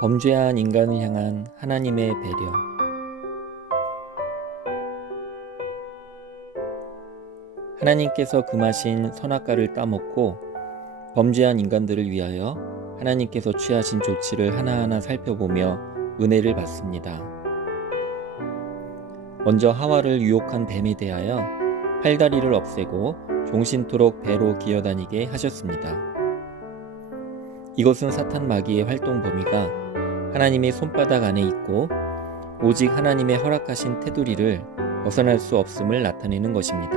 범죄한 인간을 향한 하나님의 배려. 하나님께서 금하신 선악과를 따먹고 범죄한 인간들을 위하여 하나님께서 취하신 조치를 하나하나 살펴보며 은혜를 받습니다. 먼저 하와를 유혹한 뱀에 대하여 팔다리를 없애고 종신토록 배로 기어다니게 하셨습니다. 이것은 사탄 마귀의 활동 범위가 하나님의 손바닥 안에 있고 오직 하나님의 허락하신 테두리를 벗어날 수 없음을 나타내는 것입니다.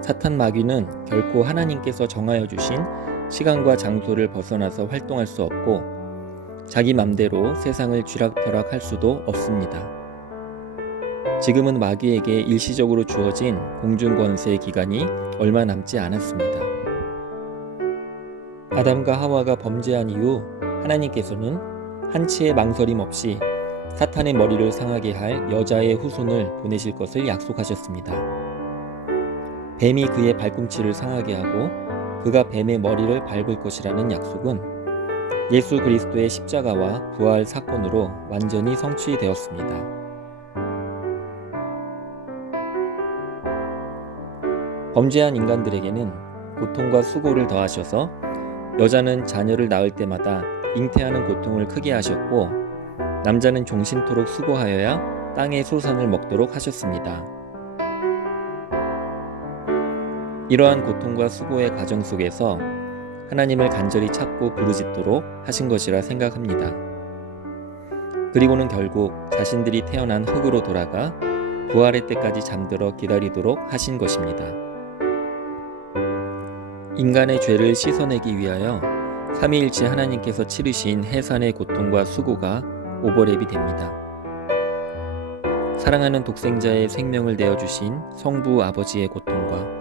사탄 마귀는 결코 하나님께서 정하여 주신 시간과 장소를 벗어나서 활동할 수 없고 자기 맘대로 세상을 쥐락펴락할 수도 없습니다. 지금은 마귀에게 일시적으로 주어진 공중권세의 기간이 얼마 남지 않았습니다. 아담과 하와가 범죄한 이후 하나님께서는 한치의 망설임 없이 사탄의 머리를 상하게 할 여자의 후손을 보내실 것을 약속하셨습니다. 뱀이 그의 발꿈치를 상하게 하고 그가 뱀의 머리를 밟을 것이라는 약속은 예수 그리스도의 십자가와 부활 사건으로 완전히 성취되었습니다. 범죄한 인간들에게는 고통과 수고를 더하셔서 여자는 자녀를 낳을 때마다 잉태하는 고통을 크게 하셨고 남자는 종신토록 수고하여야 땅의 소산을 먹도록 하셨습니다. 이러한 고통과 수고의 과정 속에서 하나님을 간절히 찾고 부르짖도록 하신 것이라 생각합니다. 그리고는 결국 자신들이 태어난 흙으로 돌아가 부활의 때까지 잠들어 기다리도록 하신 것입니다. 인간의 죄를 씻어내기 위하여 삼위일체 하나님께서 치르신 해산의 고통과 수고가 오버랩이 됩니다. 사랑하는 독생자의 생명을 내어주신 성부 아버지의 고통과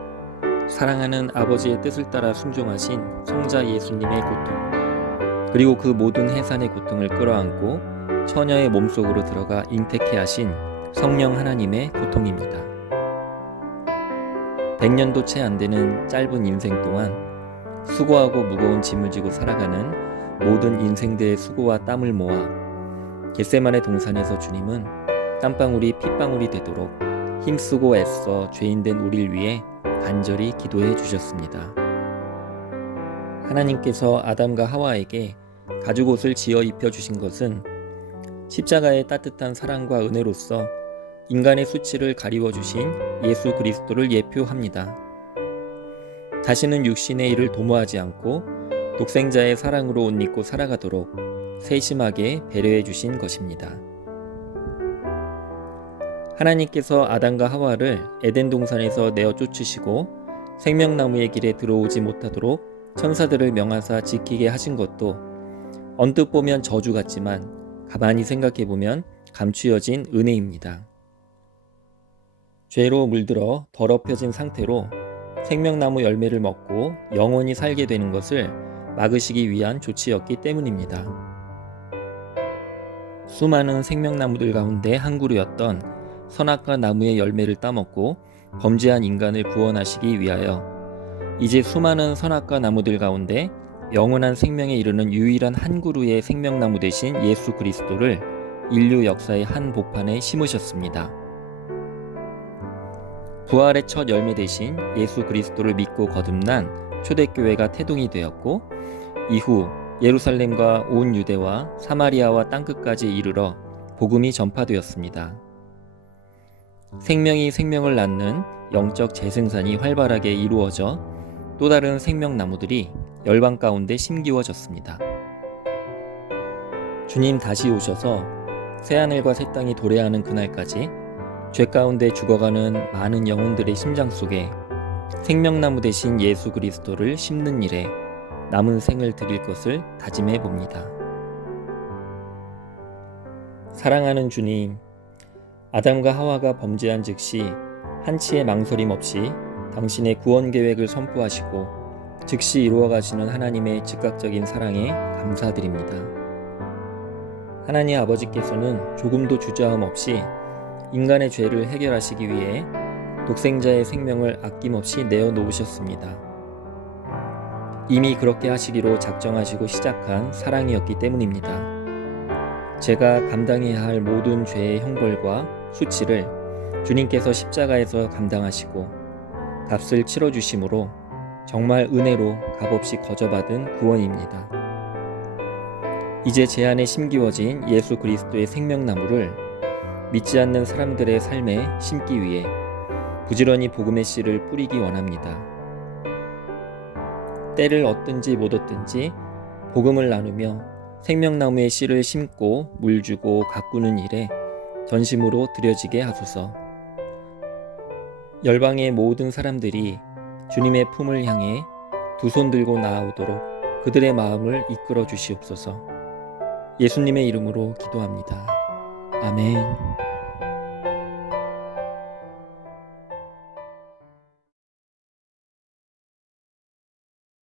사랑하는 아버지의 뜻을 따라 순종하신 성자 예수님의 고통, 그리고 그 모든 해산의 고통을 끌어안고 처녀의 몸속으로 들어가 잉태케 하신 성령 하나님의 고통입니다. 100년도 채 안 되는 짧은 인생 동안 수고하고 무거운 짐을 지고 살아가는 모든 인생들의 수고와 땀을 모아 겟세마네 동산에서 주님은 땀방울이 핏방울이 되도록 힘쓰고 애써 죄인된 우리를 위해 간절히 기도해 주셨습니다. 하나님께서 아담과 하와에게 가죽옷을 지어 입혀 주신 것은 십자가의 따뜻한 사랑과 은혜로서 인간의 수치를 가리워 주신 예수 그리스도를 예표합니다. 다시는 육신의 일을 도모하지 않고 독생자의 사랑으로 옷 입고 살아가도록 세심하게 배려해 주신 것입니다. 하나님께서 아담과 하와를 에덴 동산에서 내어 쫓으시고 생명나무의 길에 들어오지 못하도록 천사들을 명하사 지키게 하신 것도 언뜻 보면 저주 같지만 가만히 생각해 보면 감추어진 은혜입니다. 죄로 물들어 더럽혀진 상태로 생명나무 열매를 먹고 영원히 살게 되는 것을 막으시기 위한 조치였기 때문입니다. 수많은 생명나무들 가운데 한 그루였던 선악과 나무의 열매를 따먹고 범죄한 인간을 구원하시기 위하여 이제 수많은 선악과 나무들 가운데 영원한 생명에 이르는 유일한 한 그루의 생명나무 되신 예수 그리스도를 인류 역사의 한 복판에 심으셨습니다. 부활의 첫 열매 되신 예수 그리스도를 믿고 거듭난 초대교회가 태동이 되었고 이후 예루살렘과 온 유대와 사마리아와 땅끝까지 이르러 복음이 전파되었습니다. 생명이 생명을 낳는 영적 재생산이 활발하게 이루어져 또 다른 생명나무들이 열방 가운데 심기워졌습니다. 주님 다시 오셔서 새하늘과 새 땅이 도래하는 그날까지 죄 가운데 죽어가는 많은 영혼들의 심장 속에 생명나무 되신 예수 그리스도를 심는 일에 남은 생을 드릴 것을 다짐해 봅니다. 사랑하는 주님, 아담과 하와가 범죄한 즉시 한치의 망설임 없이 당신의 구원 계획을 선포하시고 즉시 이루어 가시는 하나님의 즉각적인 사랑에 감사드립니다. 하나님 아버지께서는 조금도 주저함 없이 인간의 죄를 해결하시기 위해 독생자의 생명을 아낌없이 내어 놓으셨습니다. 이미 그렇게 하시기로 작정하시고 시작한 사랑이었기 때문입니다. 제가 감당해야 할 모든 죄의 형벌과 수치를 주님께서 십자가에서 감당하시고 값을 치러주심으로 정말 은혜로 값없이 거저받은 구원입니다. 이제 제 안에 심기워진 예수 그리스도의 생명나무를 믿지 않는 사람들의 삶에 심기 위해 부지런히 복음의 씨를 뿌리기 원합니다. 때를 얻든지 못 얻든지 복음을 나누며 생명나무의 씨를 심고 물주고 가꾸는 일에 전심으로 들여지게 하소서. 열방의 모든 사람들이 주님의 품을 향해 두 손 들고 나아오도록 그들의 마음을 이끌어 주시옵소서. 예수님의 이름으로 기도합니다. 아멘.